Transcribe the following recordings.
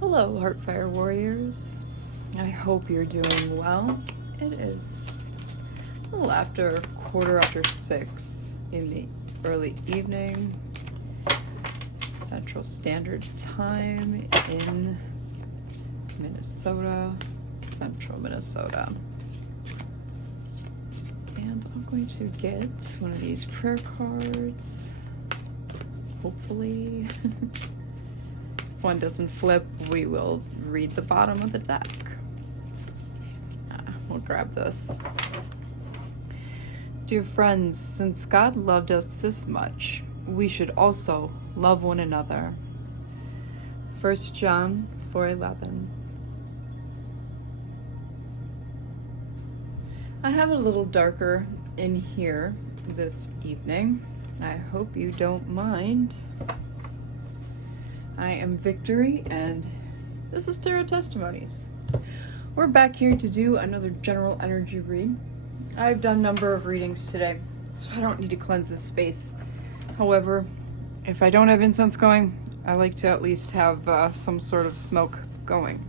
Hello, Heartfire Warriors. I hope you're doing well. It is a little after 6:15 in the early evening, Central Standard Time in Minnesota, central Minnesota. And I'm going to get one of these prayer cards, hopefully. If one doesn't flip, we will read the bottom of the deck. We'll grab this. Dear friends, since God loved us this much, we should also love one another. 1 John 4:11. I have it a little darker in here this evening. I hope you don't mind. I am Victory, and this is Tarot Testimonies. We're back here to do another general energy read. I've done a number of readings today, so I don't need to cleanse this space. However, if I don't have incense going, I like to at least have some sort of smoke going.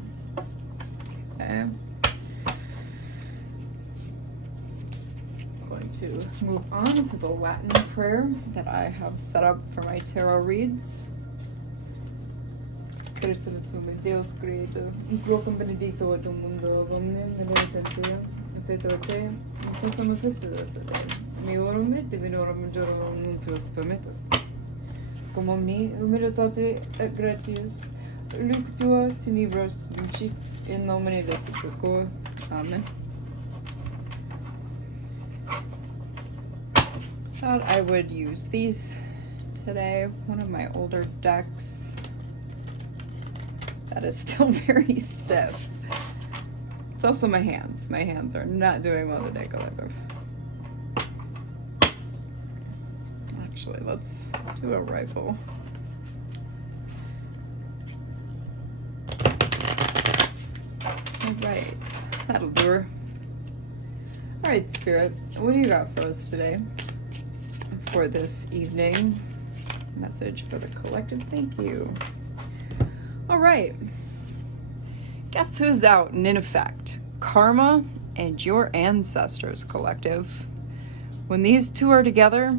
Okay. I'm going to move on to the Latin prayer that I have set up for my tarot reads. Deus creator, broken benedicto ad mundo, omnem benedictio, petote, incentum Christus ade, meorum et divinorum majorum nuntius permittus. Cum omni humilitate et gratias, luctua tenebras vincit, in nomine Jesu Christus. Amen. Thought I would use these today, one of my older decks. That is still very stiff. It's also my hands. My hands are not doing well today, collective. Actually, let's do a rifle. Alright, that'll do her. Alright, Spirit, what do you got for us today? For this evening? Message for the collective. Thank you. All right, guess who's out and in effect? Karma and your ancestors, collective. When these two are together,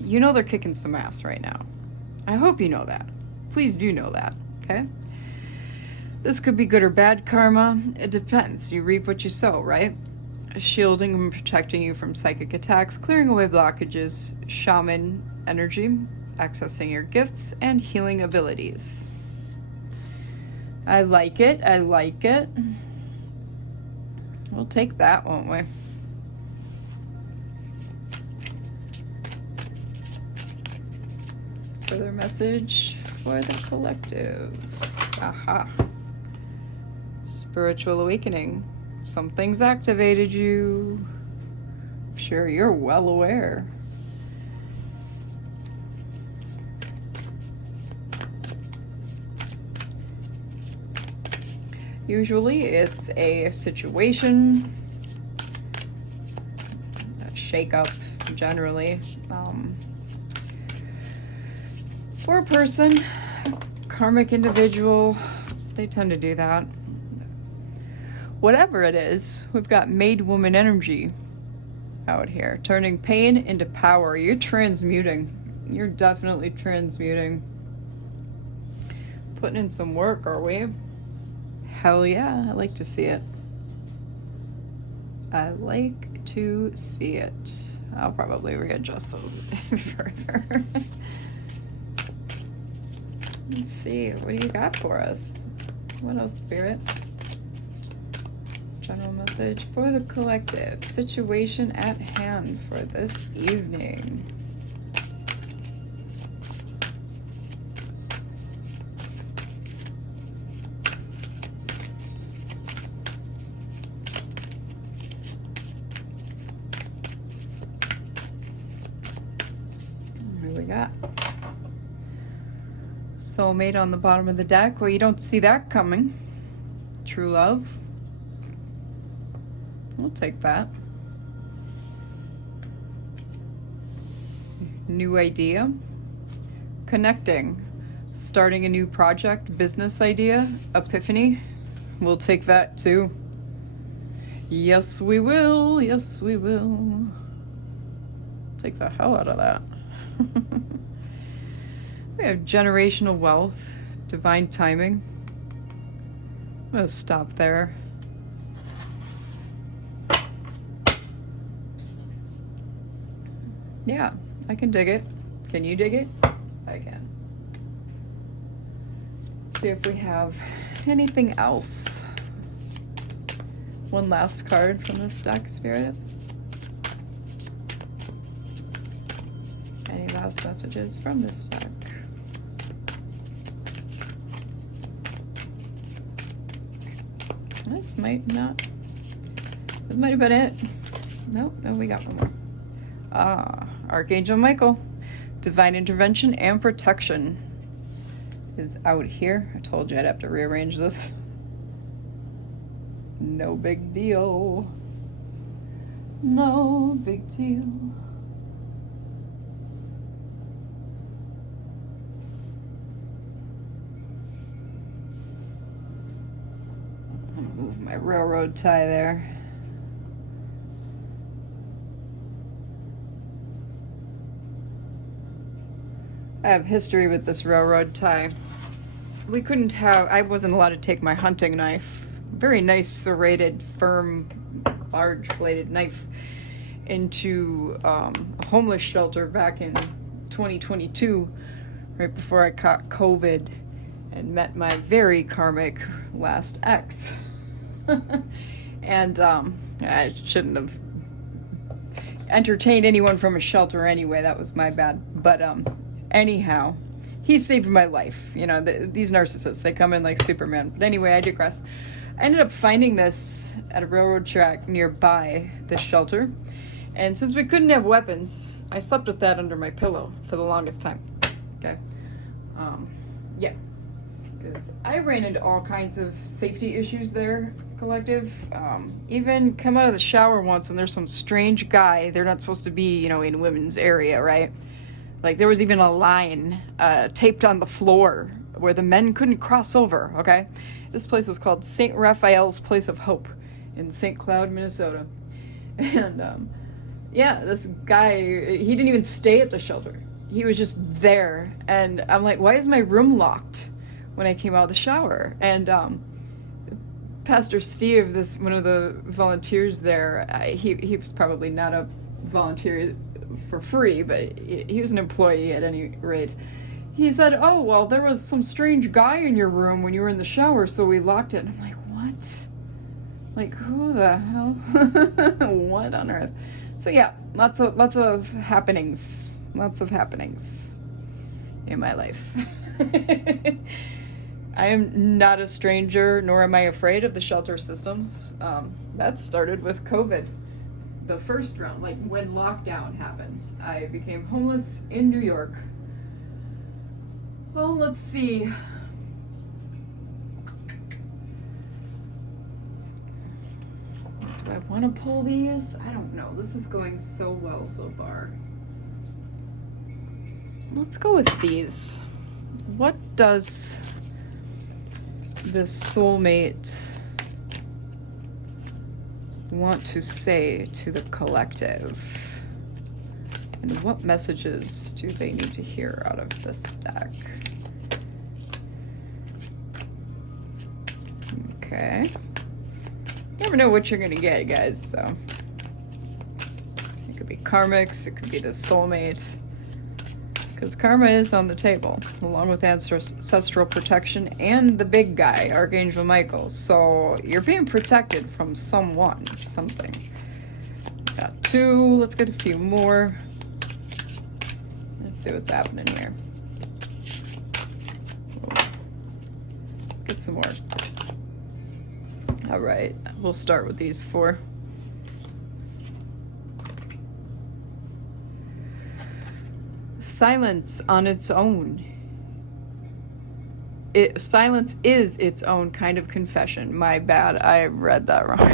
you know they're kicking some ass right now. I hope you know that. Please do know that, okay? This could be good or bad karma. It depends. You reap what you sow, right? Shielding and protecting you from psychic attacks, clearing away blockages, shaman energy, accessing your gifts, and healing abilities. I like it. I like it. We'll take that, won't we? Further message for the collective. Aha. Spiritual awakening. Something's activated you. I'm sure you're well aware. Usually it's a situation, a shake-up generally, for a person, karmic individual, they tend to do that. Whatever it is, we've got made woman energy out here, turning pain into power. You're transmuting. You're definitely transmuting. Putting in some work, are we? Hell yeah, I like to see it. I like to see it. I'll probably readjust those further. Let's see, what do you got for us? What else, Spirit? General message for the collective. Situation at hand for this evening. We got soulmate on the bottom of the deck. Well, you don't see that coming. True love. We'll take that. New idea. Connecting. starting a new project, business idea, epiphany. We'll take that too. Yes, we will. Yes, we will. Take the hell out of that. We have generational wealth, divine timing. I'm gonna stop there. Yeah, I can dig it. Can you dig it? I can. Let's see if we have anything else. One last card from this deck, Spirit. Any last messages from this deck? This might not. This might have been it. Nope, no, we got one more. Archangel Michael. Divine intervention and protection is out here. I told you I'd have to rearrange this. No big deal. No big deal. Move my railroad tie there. I have history with this railroad tie. We couldn't have, I wasn't allowed to take my hunting knife, very nice serrated, firm, large bladed knife, into a homeless shelter back in 2022, right before I caught COVID and met my very karmic last ex. And I shouldn't have entertained anyone from a shelter anyway, that was my bad. But anyhow, he saved my life. You know, these narcissists, they come in like Superman. But anyway, I digress. I ended up finding this at a railroad track nearby this shelter. And since we couldn't have weapons, I slept with that under my pillow for the longest time. Okay. Yeah. Because I ran into all kinds of safety issues there, collective. Even come out of the shower once and there's some strange guy. They're not supposed to be, you know, in women's area, right? Like, there was even a line taped on the floor where the men couldn't cross over, okay? This place was called St. Raphael's Place of Hope in St. Cloud, Minnesota. And, yeah, this guy, he didn't even stay at the shelter. He was just there. And I'm like, why is my room locked when I came out of the shower? And Pastor Steve, one of the volunteers there, he was probably not a volunteer for free, but he was an employee at any rate. He said, oh, well, there was some strange guy in your room when you were in the shower, so we locked it. And I'm like, what? Like, who the hell? What on earth? So yeah, lots of happenings. Lots of happenings in my life. I am not a stranger, nor am I afraid of the shelter systems. That started with COVID. The first round, like when lockdown happened, I became homeless in New York. Well, let's see. Do I want to pull these? I don't know. This is going so well so far. Let's go with these. What does this soulmate want to say to the collective? And what messages do they need to hear out of this deck? Okay. You never know what you're gonna get, guys, so. It could be karmics, it could be the soulmate. Because karma is on the table, along with ancestral protection and the big guy, Archangel Michael. So you're being protected from someone, something. Got two, let's get a few more. Let's see what's happening here. Let's get some more. All right, we'll start with these four. Silence on its own. Silence is its own kind of confession. My bad, I read that wrong.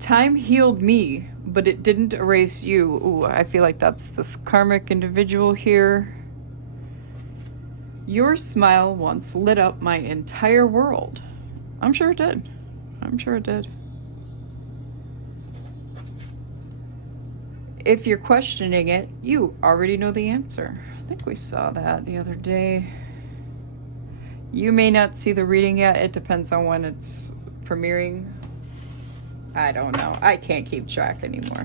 Time healed me, but it didn't erase you. Ooh, I feel like that's this karmic individual here. Your smile once lit up my entire world. I'm sure it did. I'm sure it did. If you're questioning it, you already know the answer. I think we saw that the other day. You may not see the reading yet. It depends on when it's premiering. I don't know. I can't keep track anymore.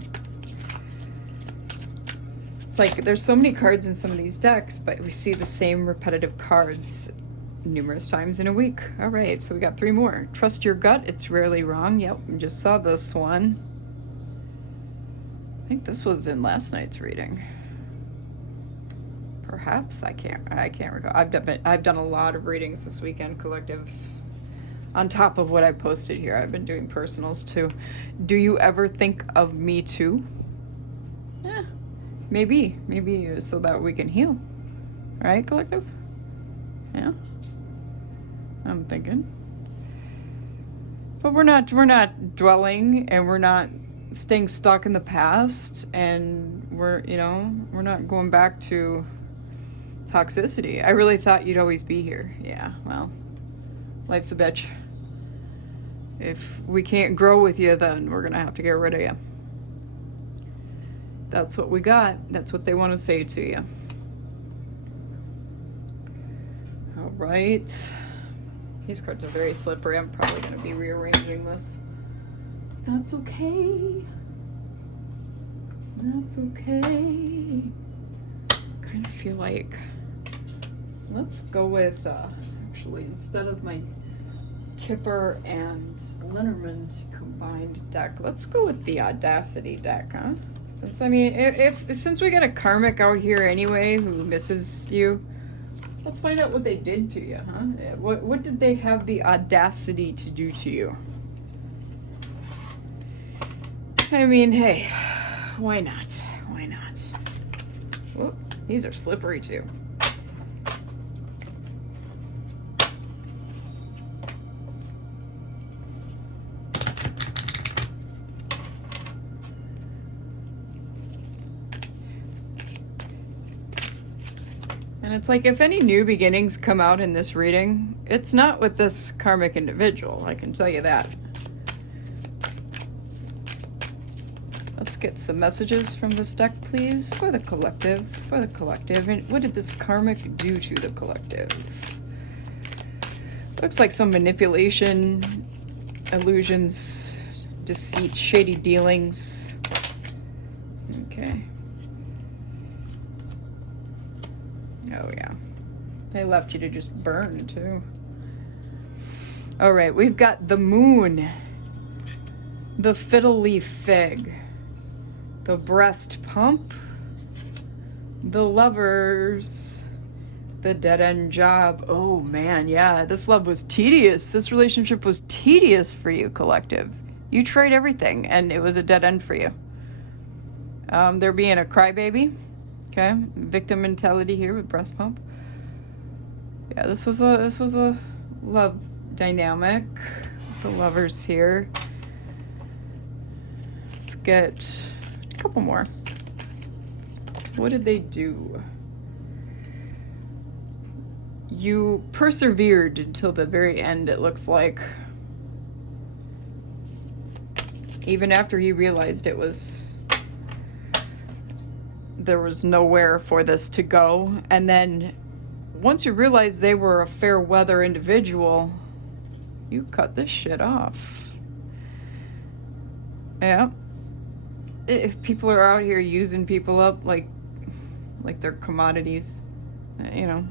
It's like there's so many cards in some of these decks, but we see the same repetitive cards numerous times in a week. All right, so we got 3 more. Trust your gut. It's rarely wrong. Yep, we just saw this one. I think this was in last night's reading. Perhaps. I can't recall. I've done a lot of readings this weekend, collective. On top of what I posted here, I've been doing personals too. Do you ever think of me too? Yeah, maybe so that we can heal. Right, collective? Yeah. I'm thinking. But we're not dwelling, and we're not staying stuck in the past, and we're not going back to toxicity. I really thought you'd always be here. Yeah, well, life's a bitch. If we can't grow with you, then we're gonna have to get rid of you. That's what we got. That's what they want to say to you. All right. These cards are very slippery. I'm probably gonna be rearranging this. That's okay. That's okay. Kind of feel like, let's go with, actually, instead of my Kipper and Lenormand combined deck, let's go with the Audacity deck, huh? Since, I mean, since we got a karmic out here anyway who misses you, let's find out what they did to you, huh? What did they have the audacity to do to you? I mean, hey, why not? Why not? Whoop, these are slippery too. And it's like, if any new beginnings come out in this reading, it's not with this karmic individual, I can tell you that. Let's get some messages from this deck, please, for the collective. For the collective. And what did this karmic do to the collective? Looks like some manipulation, illusions, deceit, shady dealings. Okay. Oh, yeah. They left you to just burn, too. All right, we've got the moon, the fiddle leaf fig, the breast pump, the lovers, the dead-end job. Oh, man, yeah, this love was tedious. This relationship was tedious for you, collective. You tried everything, and it was a dead end for you. There being a crybaby. Okay, victim mentality here with breast pump. Yeah, this was a love dynamic. The lovers here. Let's get a couple more. What did they do? You persevered until the very end, it looks like. Even after you realized there was nowhere for this to go. And then once you realized they were a fair weather individual, you cut this shit off. Yeah. If people are out here using people up like they're commodities, you know,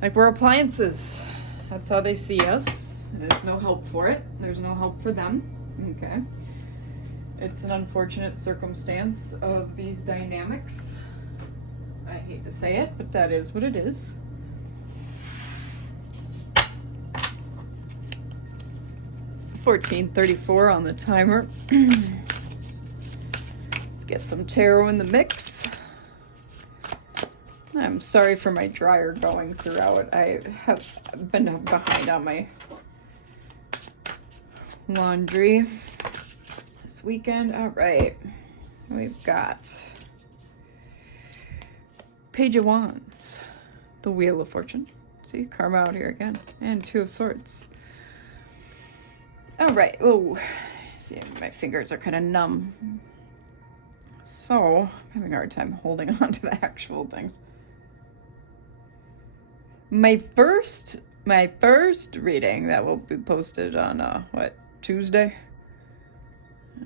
like we're appliances. That's how they see us. There's no help for it. There's no help for them. Okay. It's an unfortunate circumstance of these dynamics. I hate to say it, but that is what it is. $14.34 on the timer. Let's get some tarot in the mix. I'm sorry for my dryer going throughout. I have been behind on my laundry weekend. All right, we've got Page of Wands, the Wheel of Fortune. See, karma out here again. And Two of Swords. All right. Oh, see, my fingers are kind of numb. So, I'm having a hard time holding on to the actual things. My first reading that will be posted on, what, Tuesday?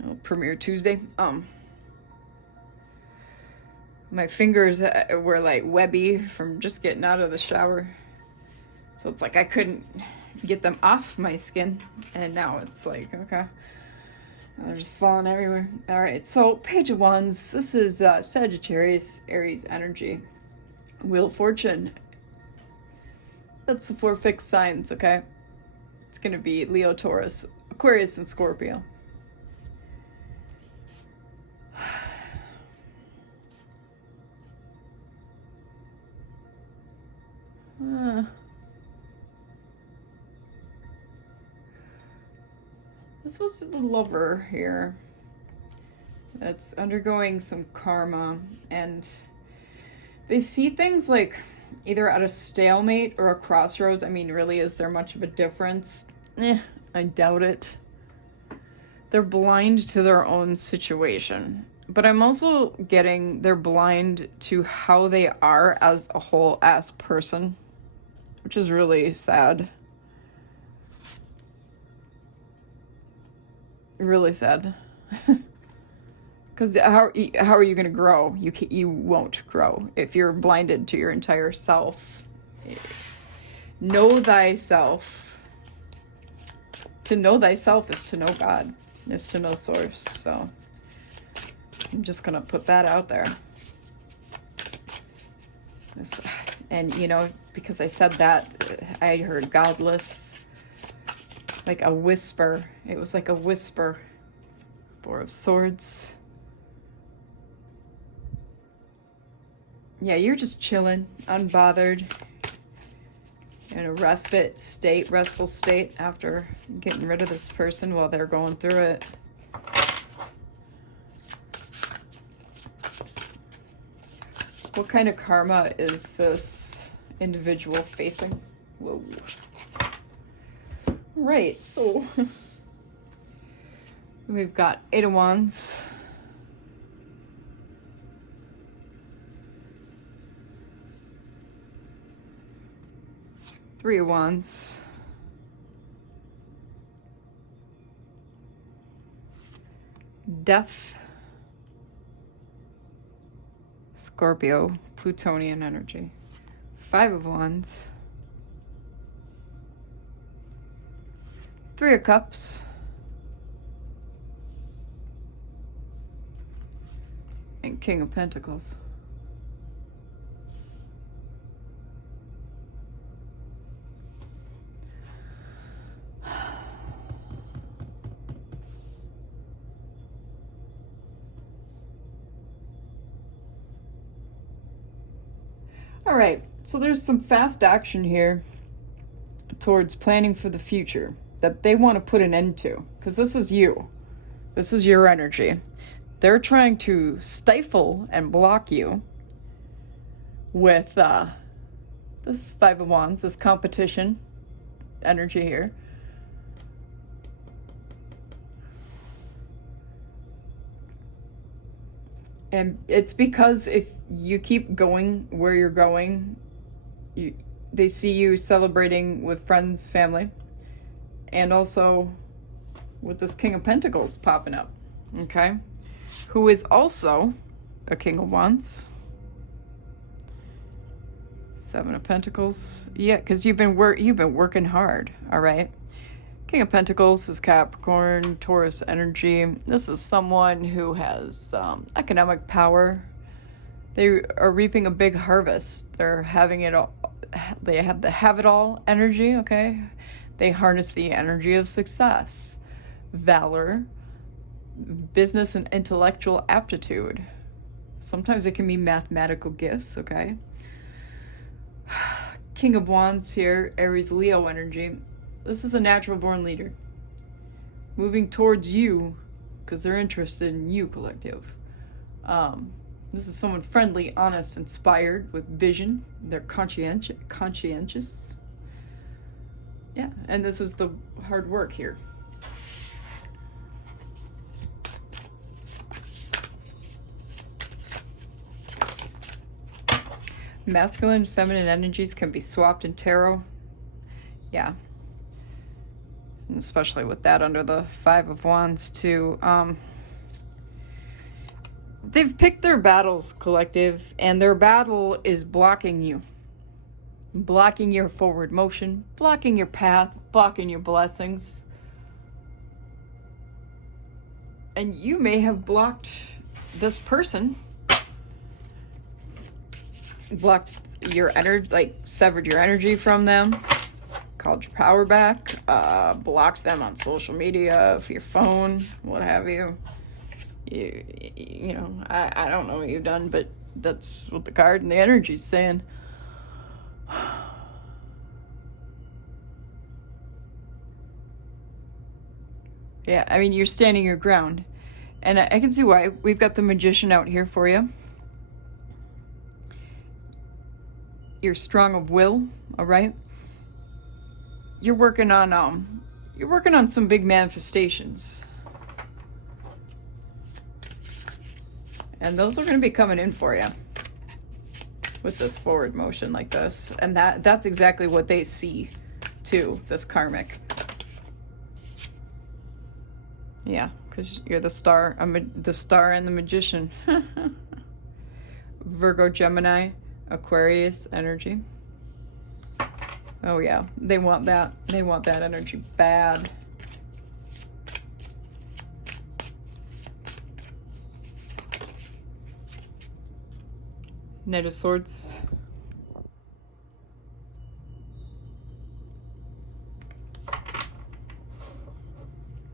It'll premiere Tuesday. My fingers were like webby from just getting out of the shower. So it's like I couldn't get them off my skin. And now it's like, okay. They're just falling everywhere. All right, so Page of Wands. This is Sagittarius, Aries energy. Wheel of Fortune. That's the 4 fixed signs, okay? It's going to be Leo, Taurus, Aquarius, and Scorpio. This was the Lover here. That's undergoing some karma, and they see things like either at a stalemate or a crossroads. I mean, really, is there much of a difference? I doubt it. They're blind to their own situation. But I'm also getting they're blind to how they are as a whole ass person, which is really sad. Really sad. Because how are you going to grow? You won't grow if you're blinded to your entire self. Know thyself. To know thyself is to know God, is to know Source. So I'm just going to put that out there. And, you know, because I said that, I heard godless, like a whisper. It was like a whisper. 4 of Swords. Yeah, you're just chilling, unbothered, in a restful state after getting rid of this person while they're going through it. What kind of karma is this individual facing? Whoa. Right, so we've got 8 of Wands. Three of Wands. Death. Scorpio, Plutonian energy. 5 of Wands. 3 of Cups. And King of Pentacles. All right, so there's some fast action here towards planning for the future that they want to put an end to, because this is you. This is your energy. They're trying to stifle and block you with this 5 of Wands, this competition energy here. And it's because if you keep going where you're going, they see you celebrating with friends, family, and also with this King of Pentacles popping up, okay? Who is also a King of Wands. 7 of Pentacles. Yeah, because you've been working hard, all right? King of Pentacles is Capricorn, Taurus energy. This is someone who has economic power. They are reaping a big harvest. They're having it all. They have the have it all energy, okay? They harness the energy of success, valor, business and intellectual aptitude. Sometimes it can be mathematical gifts, okay? King of Wands here, Aries, Leo energy. This is a natural born leader moving towards you because they're interested in you, collective. This is someone friendly, honest, inspired, with vision. They're conscientious. Yeah, and this is the hard work here. Masculine and feminine energies can be swapped in tarot. Yeah. And especially with that under the Five of Wands, too. They've picked their battles, collective, and their battle is blocking you. Blocking your forward motion, blocking your path, blocking your blessings. And you may have blocked this person. Blocked your energy, like severed your energy from them, called your power back, blocked them on social media, your phone, what have you. You know, I don't know what you've done, but that's what the card and the energy's saying. Yeah, I mean, you're standing your ground. And I can see why. We've got the Magician out here for you. You're strong of will, all right? You're working on some big manifestations. And those are going to be coming in for you with this forward motion like this. And that's exactly what they see too, this karmic. Yeah, because you're the star, the star and the Magician. Virgo, Gemini, Aquarius energy. Oh yeah, they want that. They want that energy bad. Knight of Swords.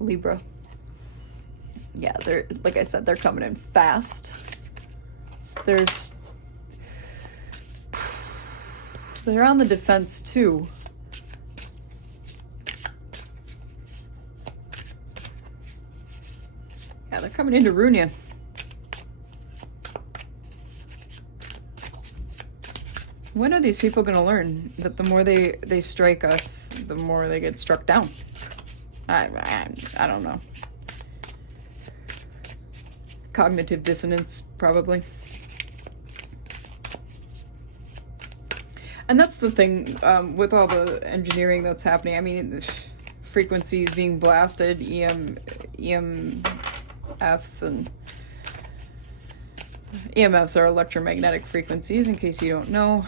Libra. Yeah, they're, like I said, they're coming in fast. They're on the defense too. Yeah, they're coming in to ruin you. When are these people going to learn that the more they strike us, the more they get struck down? I don't know. Cognitive dissonance, probably. And that's the thing with all the engineering that's happening. I mean, frequencies being blasted, EMFs, and EMFs are electromagnetic frequencies, in case you don't know.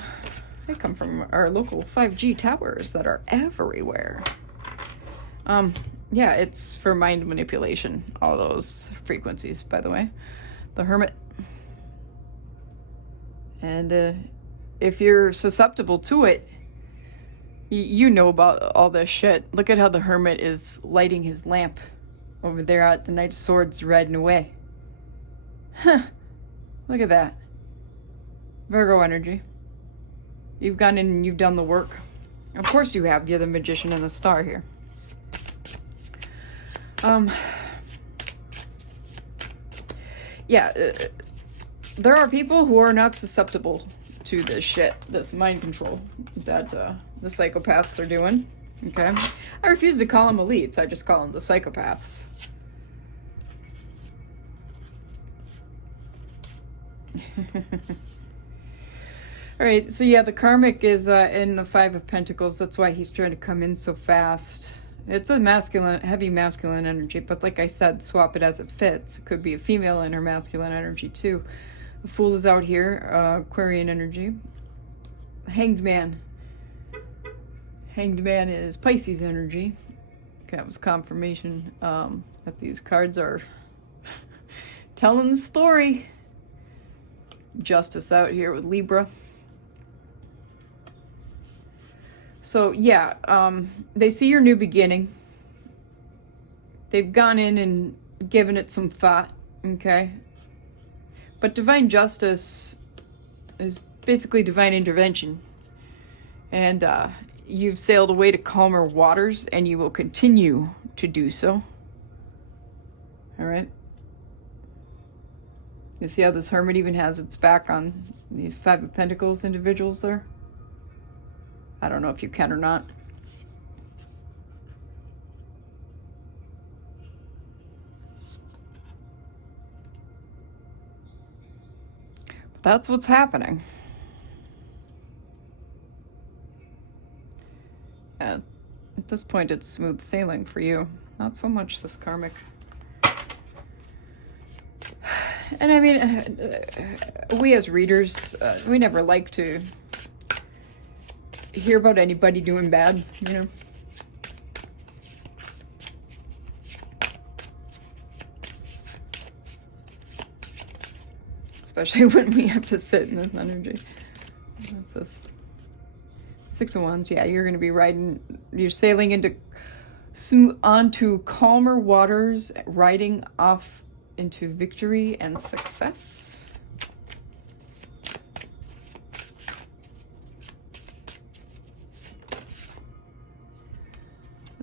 They come from our local 5G towers that are everywhere. Yeah, it's for mind manipulation, all those frequencies, by the way. The Hermit. And if you're susceptible to it, you know about all this shit. Look at how the Hermit is lighting his lamp over there at the Knight of Swords riding away. Huh. Look at that. Virgo energy. You've gone in and you've done the work. Of course you have. You're the Magician and the Star here. Yeah, there are people who are not susceptible to this shit, this mind control that the psychopaths are doing. Okay? I refuse to call them elites. I just call them the psychopaths. All right, so yeah, the karmic is in the Five of Pentacles. That's why he's trying to come in so fast. It's a masculine, heavy masculine energy, but like I said, swap it as it fits. It could be a female in her masculine energy too. The Fool is out here, Aquarian energy. Hanged Man. Hanged Man is Pisces energy. Okay, that was confirmation that these cards are telling the story. Justice out here with Libra. So yeah, they see your new beginning. They've gone in and given it some thought, okay? But divine justice is basically divine intervention. And you've sailed away to calmer waters, and you will continue to do so. All right? You see how this Hermit even has its back on these Five of Pentacles individuals there? I don't know if you can or not. But that's what's happening. At this point, it's smooth sailing for you. Not so much this karmic. And I mean, we as readers, we never like to hear about anybody doing bad, you know. Especially when we have to sit in this energy. What's this? Six of Wands. Yeah, you're going to be you're sailing onto calmer waters, riding off into victory and success.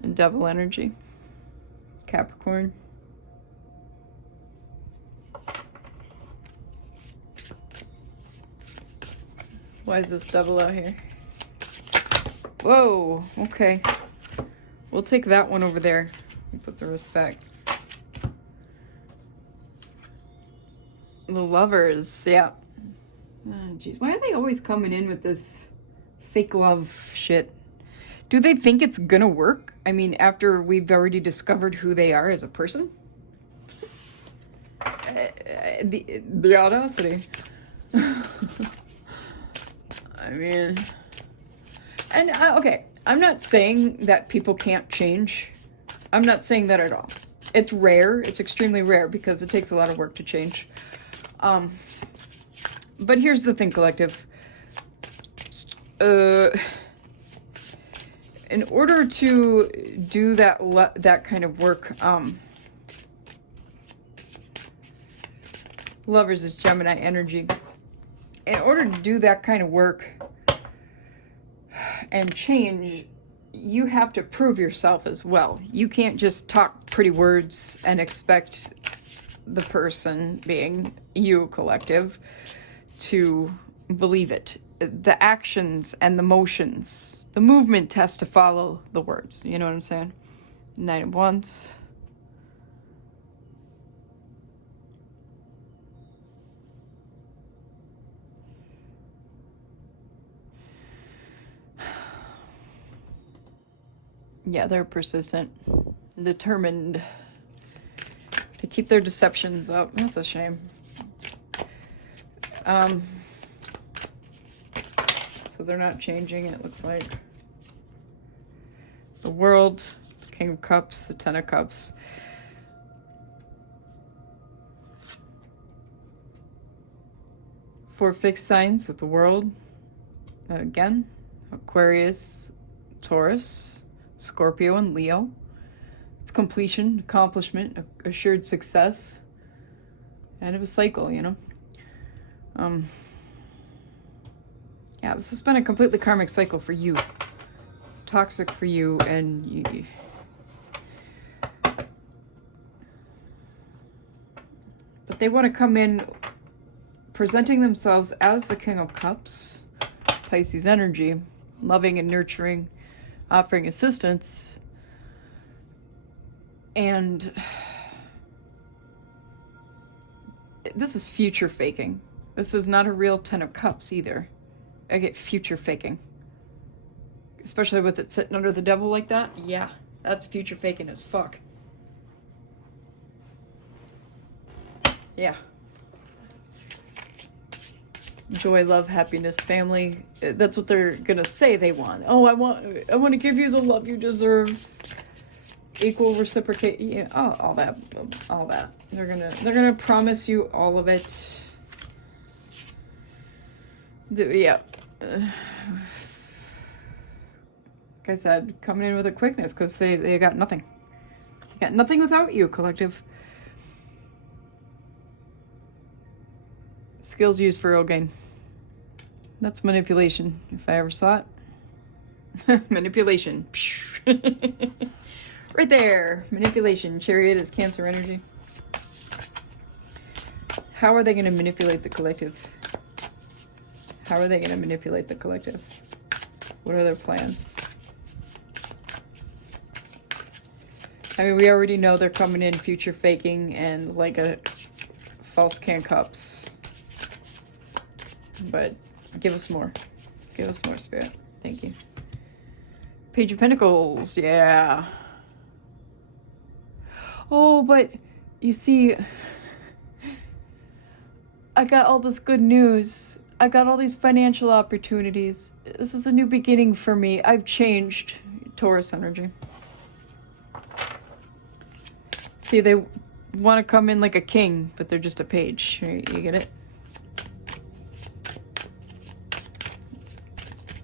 And Devil energy. Capricorn. Why is this Devil out here? Whoa, okay. We'll take that one over there. Put the rest back. The Lovers, yeah. Oh, geez. Why are they always coming in with this fake love shit? Do they think it's gonna work? I mean, after we've already discovered who they are as a person? The audacity. I mean... And, okay, I'm not saying that people can't change. I'm not saying that at all. It's rare. It's extremely rare because it takes a lot of work to change. But here's the thing, collective. In order to do that kind of work, Lovers is Gemini energy. In order to do that kind of work and change, you have to prove yourself as well. You can't just talk pretty words and expect the person, being you, collective, to believe it. The actions and the motions, the movement has to follow the words. You know what I'm saying? Knight of Wands. Yeah, they're persistent, determined to keep their deceptions up. That's a shame. So they're not changing, it looks like. The World, King of Cups, the Ten of Cups. Four fixed signs with the World. Again, Aquarius, Taurus, Scorpio, and Leo. It's completion, accomplishment, assured success. End of a cycle, you know. Yeah, this has been a completely karmic cycle for you. Toxic for you, and you. But they want to come in presenting themselves as the King of Cups, Pisces energy, loving and nurturing, offering assistance, and this is future faking. This is not a real Ten of Cups either. I get future faking. Especially with it sitting under the Devil like that. Yeah, that's future faking as fuck. Yeah. Joy, love, happiness, family. That's what they're gonna say they want. Oh, I want to give you the love you deserve. Equal reciprocate. Yeah, all that. They're gonna promise you all of it. Yeah. Like I said, coming in with a quickness because they got nothing. They got nothing without you, collective. Skills used for real gain. That's manipulation, if I ever saw it. Manipulation. Right there. Manipulation. Chariot is Cancer energy. How are they going to manipulate the collective? How are they going to manipulate the collective? What are their plans? I mean, we already know they're coming in future faking and like a false can cups. But give us more. Give us more, Spirit. Thank you. Page of Pentacles. Yeah. Oh, but you see, I got all this good news. I got all these financial opportunities. This is a new beginning for me. I've changed. Taurus energy. See, they want to come in like a king, but they're just a page. You get it?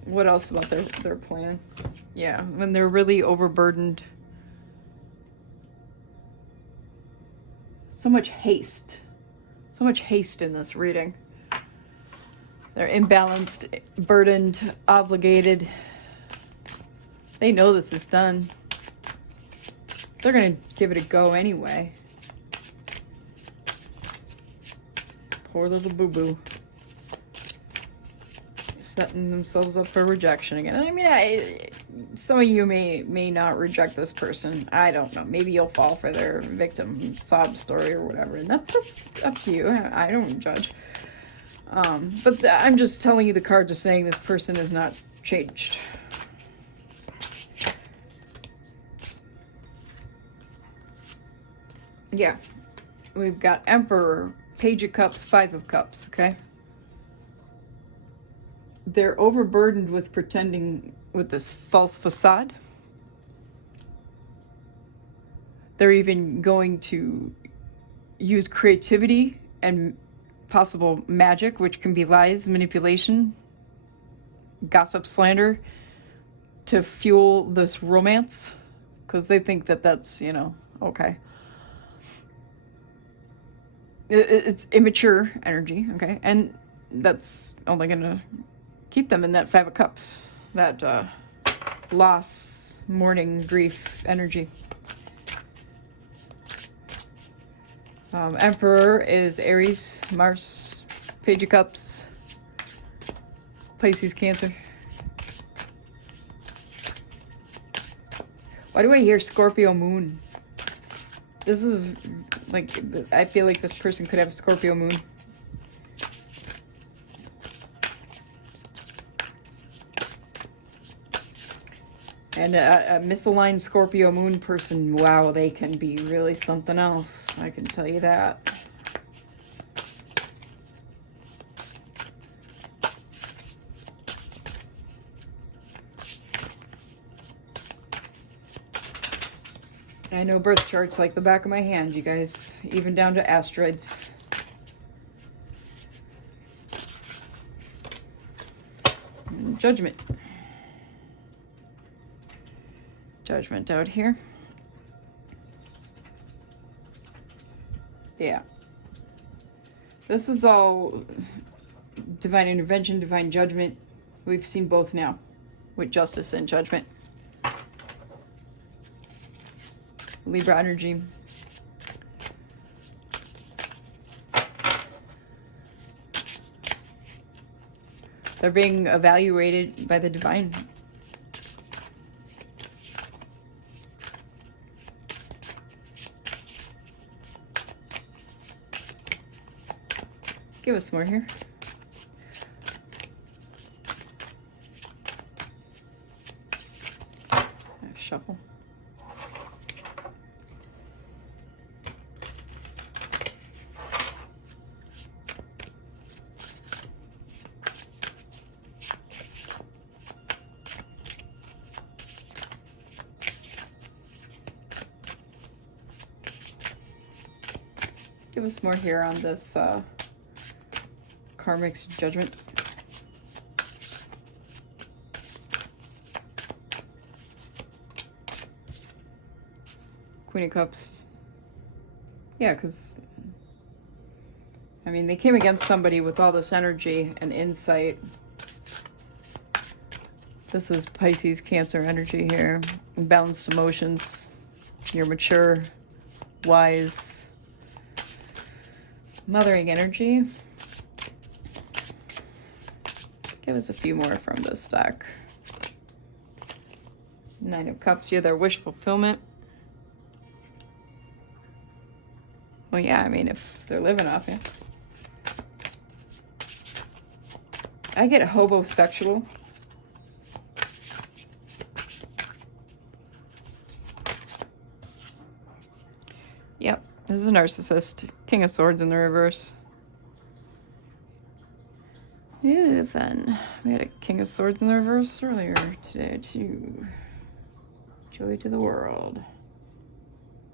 What else about their plan? Yeah, when they're really overburdened. So much haste. So much haste in this reading. They're imbalanced, burdened, obligated. They know this is done. They're going to give it a go anyway. Poor little boo-boo. Setting themselves up for rejection again. I mean, some of you may not reject this person. I don't know. Maybe you'll fall for their victim sob story or whatever. And that's up to you. I don't judge. But I'm just telling you, the cards are saying this person is not changed. Yeah. We've got Emperor, Page of Cups, Five of Cups, okay? They're overburdened with pretending with this false facade. They're even going to use creativity and possible magic, which can be lies, manipulation, gossip, slander, to fuel this romance, because they think that that's, you know, okay. It's immature energy, okay? And that's only going to keep them in that Five of Cups, that loss, mourning, grief energy. Emperor is Aries, Mars, Page of Cups, Pisces, Cancer. Why do I hear Scorpio moon? This is like, I feel like this person could have a Scorpio moon. And a misaligned Scorpio moon person, wow, they can be really something else. I can tell you that. I know birth charts like the back of my hand, you guys, even down to asteroids. And Judgment. Judgment out here. Yeah. This is all divine intervention, divine judgment. We've seen both now with justice and judgment. Libra energy. They're being evaluated by the divine. Give us more here. Shuffle. Give us more here on this karmic judgment. Queen of Cups. Yeah, because, I mean, they came against somebody with all this energy and insight. This is Pisces, Cancer energy here. Balanced emotions. You're mature, wise. Mothering energy. Give us a few more from this deck. Nine of Cups, you're their wish fulfillment. Well, yeah, I mean, if they're living off you. I get hobosexual. Yep, this is a narcissist. King of Swords in the reverse. Ew, fun. We had a King of Swords in the reverse earlier today, too. Joy to the world.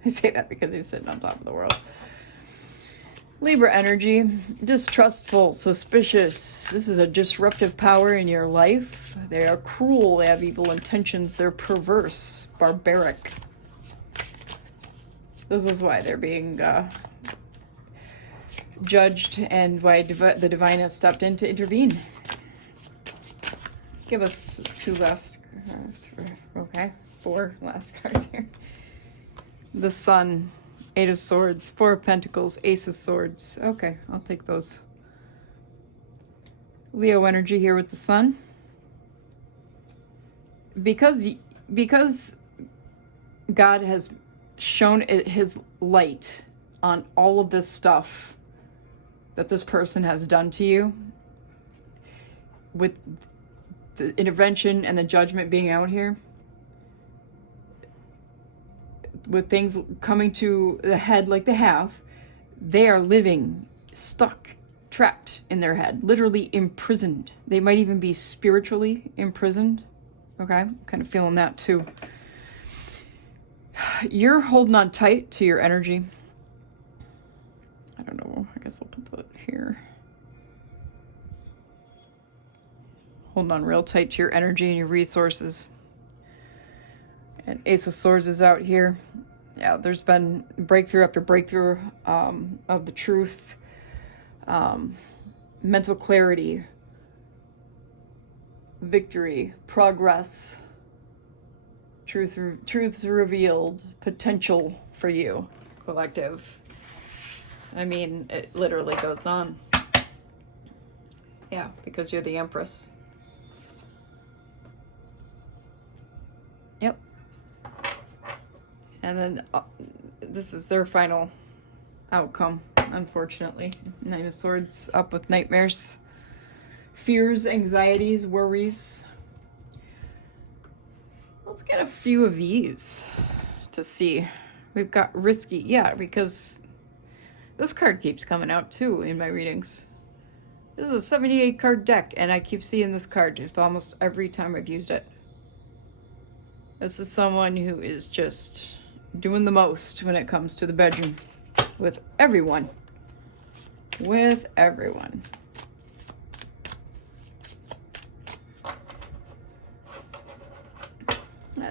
I say that because he's sitting on top of the world. Libra energy, distrustful, suspicious. This is a disruptive power in your life. They are cruel, they have evil intentions, they're perverse, barbaric. This is why they're being judged and why the divine has stepped in to intervene. Give us four last cards here. The Sun. 8 of Swords, 4 of Pentacles, Ace of Swords. Okay, I'll take those. Leo energy here with the Sun. Because God has shown his light on all of this stuff that this person has done to you, with the intervention and the judgment being out here, with things coming to the head like they have, they are living stuck, trapped in their head, literally imprisoned. They might even be spiritually imprisoned. Okay, I'm kind of feeling that too. You're holding on tight to your energy. I don't know, I guess I'll put that here. Holding on real tight to your energy and your resources. And Ace of Swords is out here. Yeah, there's been breakthrough after breakthrough of the truth. Mental clarity. Victory. Progress. Truths revealed. Potential for you, collective. I mean, it literally goes on. Yeah, because you're the Empress. Yep. And then this is their final outcome, unfortunately. 9 of Swords up with nightmares, fears, anxieties, worries. Let's get a few of these to see. We've got risky, yeah, because this card keeps coming out too in my readings. This is a 78 card deck, and I keep seeing this card almost every time I've used it. This is someone who is just doing the most when it comes to the bedroom with everyone. With everyone.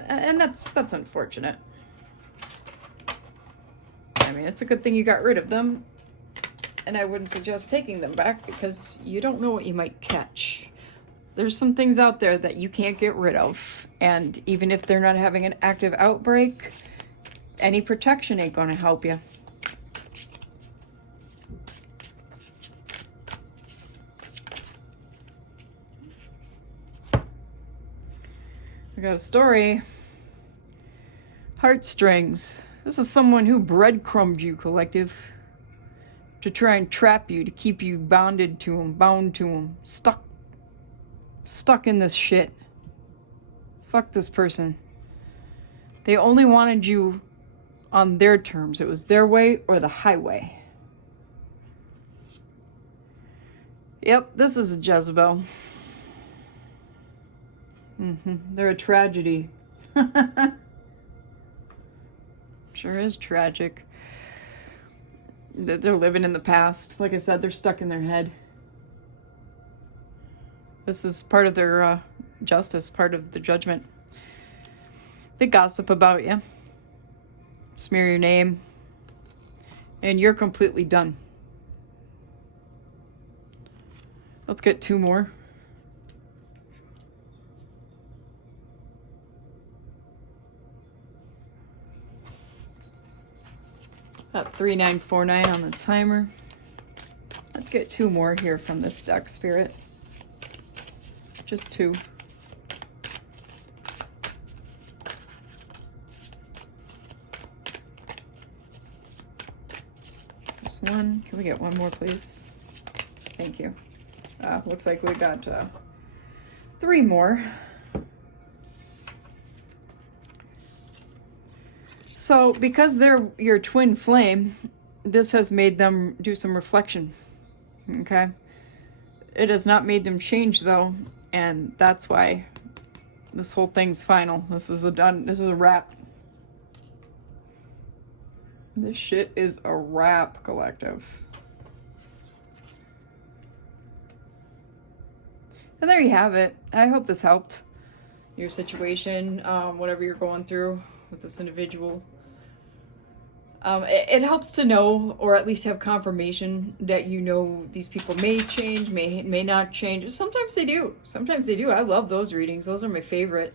And that's unfortunate. I mean, it's a good thing you got rid of them. And I wouldn't suggest taking them back because you don't know what you might catch. There's some things out there that you can't get rid of. And even if they're not having an active outbreak, any protection ain't gonna help you. I got a story. Heartstrings. This is someone who breadcrumbed you, collective, to try and trap you, to keep you bonded to them, bound to them, stuck in this shit. Fuck this person. They only wanted you on their terms. It was their way or the highway. Yep, this is a Jezebel. They're a tragedy. Sure is tragic. They're living in the past. Like I said, they're stuck in their head. This is part of their justice, part of the judgment. They gossip about you, smear your name, and you're completely done. Let's get 2 more. Got 3949 on the timer. get 2 more here from this deck, Spirit. Just 2. Just 1. Can we get 1 more, please? Thank you. Looks like we got 3 more. So because they're your twin flame, this has made them do some reflection. Okay? It has not made them change, though, and that's why this whole thing's final. This is a wrap. This shit is a wrap, collective. And there you have it. I hope this helped your situation, whatever you're going through with this individual. It helps to know, or at least have confirmation that you know these people may change, may not change. Sometimes they do. Sometimes they do. I love those readings. Those are my favorite.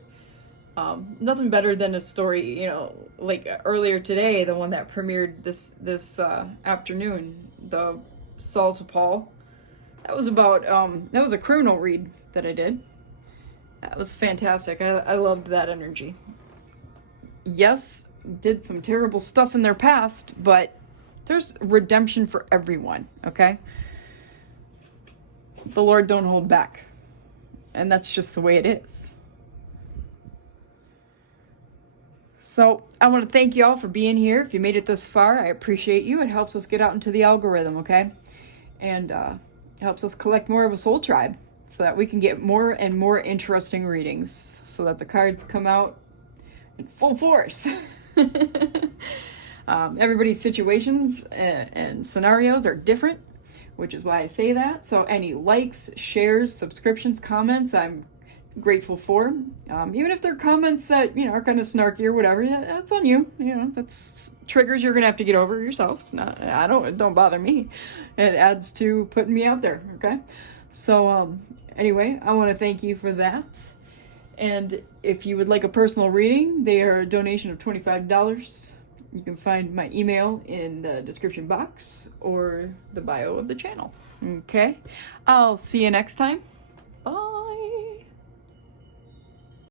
Nothing better than a story, you know, like earlier today, the one that premiered this afternoon, the Saul to Paul. That was about that was a criminal read that I did. That was fantastic. I loved that energy. Yes, did some terrible stuff in their past, but there's redemption for everyone, okay? The Lord don't hold back. And that's just the way it is. So I want to thank you all for being here. If you made it this far, I appreciate you. It helps us get out into the algorithm, okay? And it helps us collect more of a soul tribe so that we can get more and more interesting readings so that the cards come out in full force. Everybody's situations and scenarios are different, which is why I say that. So any likes, shares, subscriptions, comments, I'm grateful for. Even if they're comments that, you know, are kind of snarky or whatever, that's on you. You know, that's triggers you're gonna have to get over yourself. It don't bother me. It adds to putting me out there, okay? So anyway, I want to thank you for that. And if you would like a personal reading, they are a donation of $25. You can find my email in the description box or the bio of the channel. Okay? I'll see you next time.